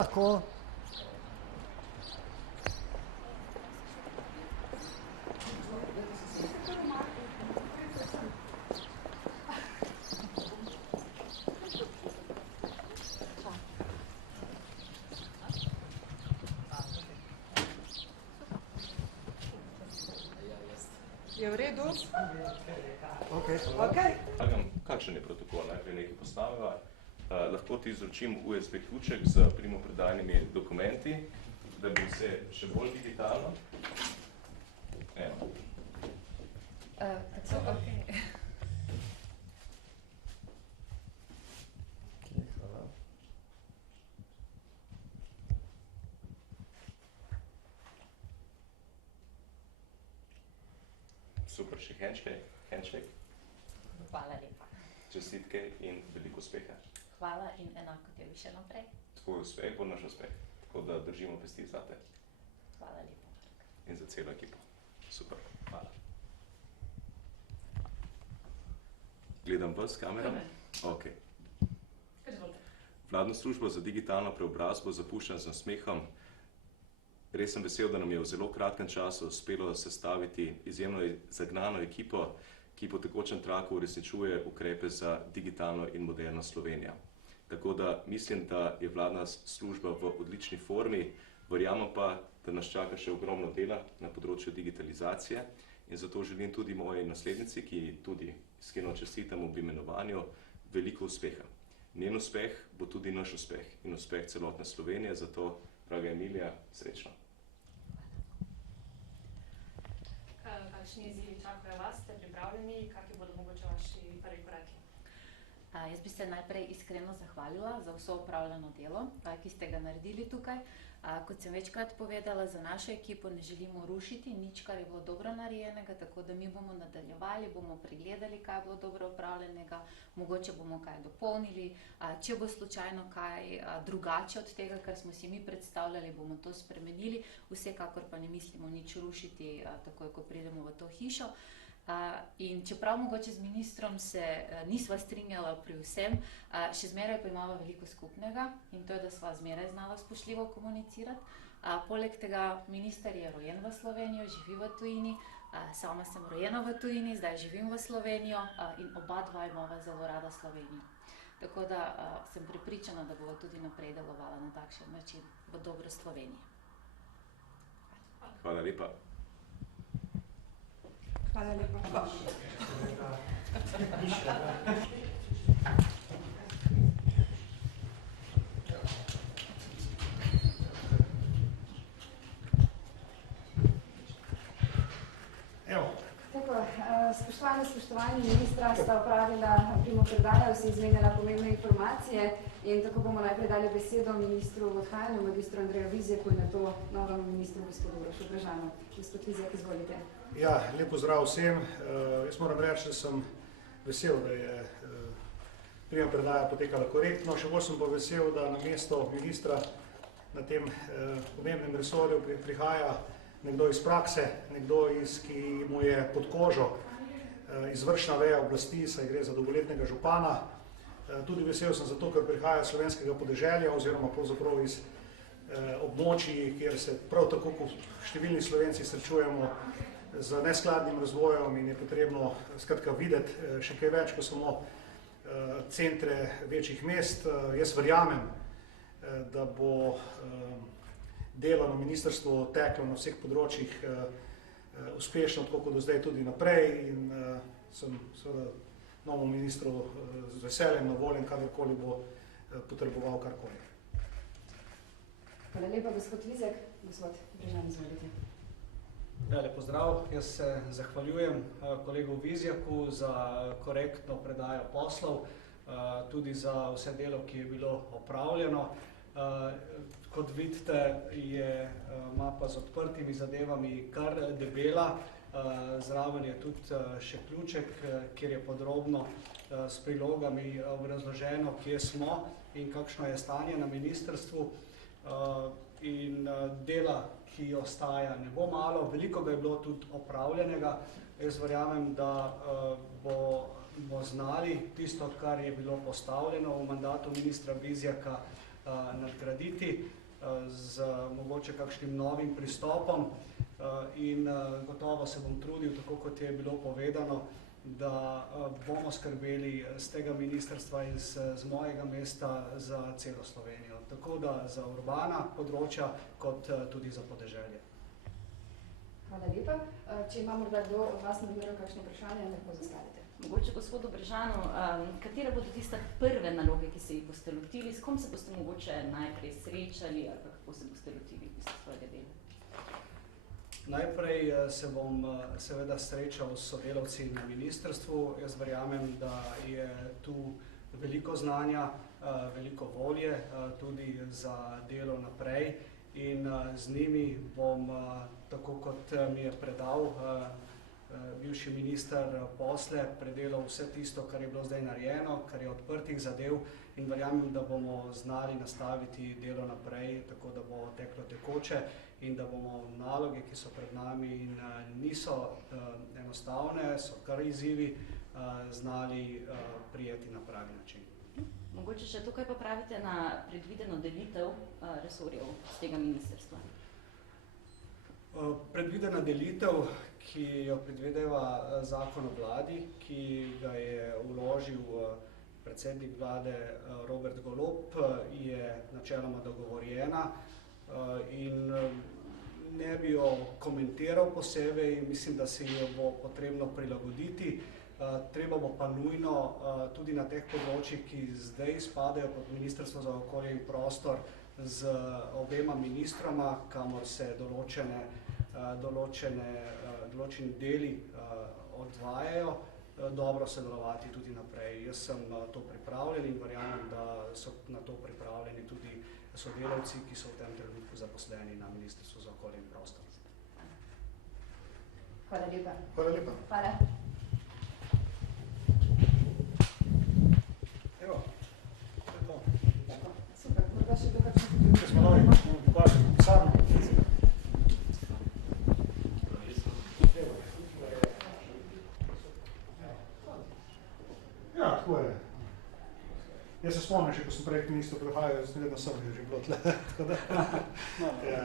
Lahko. Je v redu? Okay. Kakšen je protokol? Najprej nekaj postaviva. Lahko ti izročim USB ključek z primopredajnimi dokumenti, da bo vse še bolj digitalno. Evo. Super, še handshake. Hvala lepa. Čestitke in veliko uspeha. Hvala in enako tebi še naprej. Tvoj uspeh bo naš uspeh, tako da držimo pesti zate. Hvala lepa. In za celo ekipo. Super, hvala. Gledam vas, kamera? Ok. Vladno službo za digitalno preobrazbo zapuščam z nasmehom. Res sem vesel, da nam je v zelo kratkem času uspelo sestaviti izjemno zagnano ekipo, ki po tekočem traku uresničuje ukrepe za digitalno in moderno Slovenijo. Tako da mislim, da je vladna služba v odlični formi, verjamem pa, da nas čaka še ogromno dela na področju digitalizacije in zato želim tudi moji naslednici, ki tudi iskreno čestitam ob imenovanju, veliko uspeha. Njen uspeh bo tudi naš uspeh in uspeh celotne Slovenije, zato, draga Emilija, srečno. Kakšni izzivi čakajo vas, ste pripravljeni, kakšni bodo mogoče vaši prvi koraki? Jaz bi se najprej iskreno zahvalila za vso opravljeno delo, ki ste ga naredili tukaj. Kot sem večkrat povedala, za našo ekipo ne želimo rušiti nič, kar je bilo dobro narejenega, tako da mi bomo nadaljevali, bomo pregledali, kaj je bilo dobro opravljenega, mogoče bomo kaj dopolnili. Če bo slučajno kaj drugače od tega, kar smo si mi predstavljali, bomo to spremenili. Vsekakor pa ne mislimo nič rušiti, takoj ko pridemo v to hišo. In čeprav mogoče z ministrom se nisva strinjala pri vsem, še zmeraj pa imava veliko skupnega in to je, da sva zmeraj znala spoštljivo komunicirati. Poleg tega, minister je rojen v Slovenijo, živi v tujini, sama sem rojena v tujini, zdaj živim v Slovenijo in oba dva imava zelo rada Slovenijo. Tako da sem prepričana, da bova tudi naprej delovala na takšen način v dobro Slovenije. Hvala lepa. Hvala lepa. Spoštovani ministra sta opravila primopredajo, si izmenjala pomembne informacije in tako bomo najprej dali besedo ministru v odhajanju, magistru Andreju Vizjaku in nato novemu ministru gospodu Urošu Brežanu. Gospod Vizjak, izvolite. Ja, lep pozdrav vsem. Jaz moram reči, da sem vesel, da je primopredaja potekala korektno. Še bolj sem pa vesel, da na mesto ministra na tem pomembnem resorju prihaja nekdo iz prakse, nekdo, ki mu je pod kožo izvršna veja oblasti, saj gre za dolgoletnega župana. Tudi vesel sem zato, ker prihaja iz slovenskega podeželja oziroma pravzaprav iz območij, kjer se prav tako kot številni Slovenci srečujemo z neskladnim razvojem in je potrebno skratka videti še kaj več, kot samo centre večjih mest. Jaz verjamem, da bo delo na ministrstvu teklo na vseh področjih uspešno, tako kot do zdaj tudi naprej in sem seveda novemu ministru z veseljem na voljo, kadarkoli bo potreboval karkoli. Hvala lepa, gospod Vizjak. Gospod Brežan, izvolite. Lep pozdrav. Jaz se zahvaljujem kolegu Vizjaku za korektno predajo poslov, tudi za vse delo, ki je bilo opravljeno. Kot vidite, je mapa z odprtimi zadevami kar debela, zraven je tudi še ključek, kjer je podrobno s prilogami obrazloženo, kje smo in kakšno je stanje na ministrstvu. In dela, ki ostaja, ne bo malo, veliko ga je bilo tudi opravljenega. Jaz verjamem, da bomo znali tisto, kar je bilo postavljeno v mandatu ministra Vizjaka, nadgraditi z mogoče kakšnim novim pristopom in gotovo se bom trudil, tako kot je bilo povedano, da bomo skrbeli z tega ministrstva in z mojega mesta za celo Slovenijo, tako da za urbana področja kot tudi za podeželje. Hvala lepa. Če ima morda kdo od vas nadmiral kakšno vprašanje, lahko zastavite. Mogoče gospodu Brežanu, katere bodo tiste prve naloge, ki se jih boste lotili, s kom se boste mogoče najprej srečali ali kako se boste lotili svojega dela? Najprej se bom seveda srečal s sodelavci na ministrstvu. Jaz verjamem, da je tu veliko znanja, veliko volje tudi za delo naprej in z njimi bom, tako kot mi je predal bivši minister posle, predelal vse tisto, kar je bilo zdaj narejeno, kar je odprtih zadev in verjamem, da bomo znali nastaviti delo naprej, tako da bo teklo tekoče in da bomo naloge, ki so pred nami in niso enostavne, so kar izzivi, znali prijeti na pravi način. Mogoče še tukaj pa pravite na predvideno delitev resorjev z tega ministrstva? Predvidena delitev, ki jo predvideva zakon o vladi, ki ga je vložil predsednik vlade Robert Golob, je načeloma dogovorjena in ne bi jo komentiral posebej, mislim, da se jo bo potrebno prilagoditi. Treba bo pa nujno tudi na teh področjih, ki zdaj spadajo pod Ministrstvo za okolje in prostor z obema ministroma, kamor se določeni deli odvajajo, dobro sodelovati tudi naprej. Jaz sem to pripravljen in verjamem, da so na to pripravljeni tudi sodelavci, ki so v tem trenutku zaposleni na Ministrstvu za okolje in prostor. Hvala lepa. Hvala lepa. Hvala. Evo, to je to. Super, morda še do kakšne Če smo novi, važem, pisarno. Ja, tako je. Jaz se spomnim še, ko sem prej k ministru prihajal, jaz vedno sem že bilo tle, tako da. Ja.